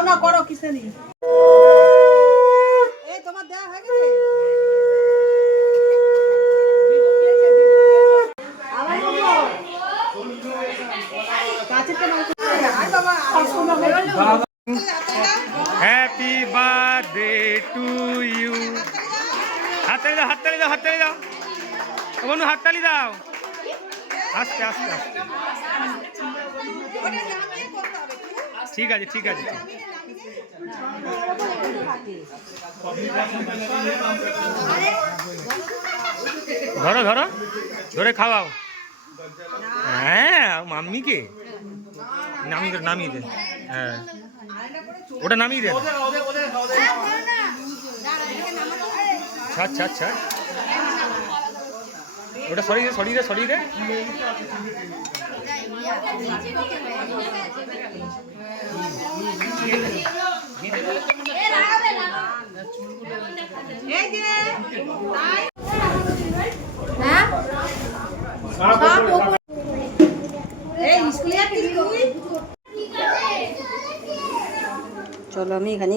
নাও না করো কিসেনি এই তোমার দেয়া হয়ে গেছে হ্যাপি বার্থডে টু ইউ। হাততালি দাও, হাততালি দাও, হাততালি দাও বন্ধু, হাততালি দাও। আস্তে আস্তে আস্তে। ঠিক আছে ঠিক আছে। ধরো ধরো, ধরে খাওয়াও। হ্যাঁ মাম্মিকে নামিয়ে দে, নামিয়ে দে। হ্যাঁ ওটা নামিয়ে দে। ছাড় ছাড় ছাড়, ওটা সরিয়ে দে, সরিয়ে দে, সরিয়ে দে। চলো আমি এখানে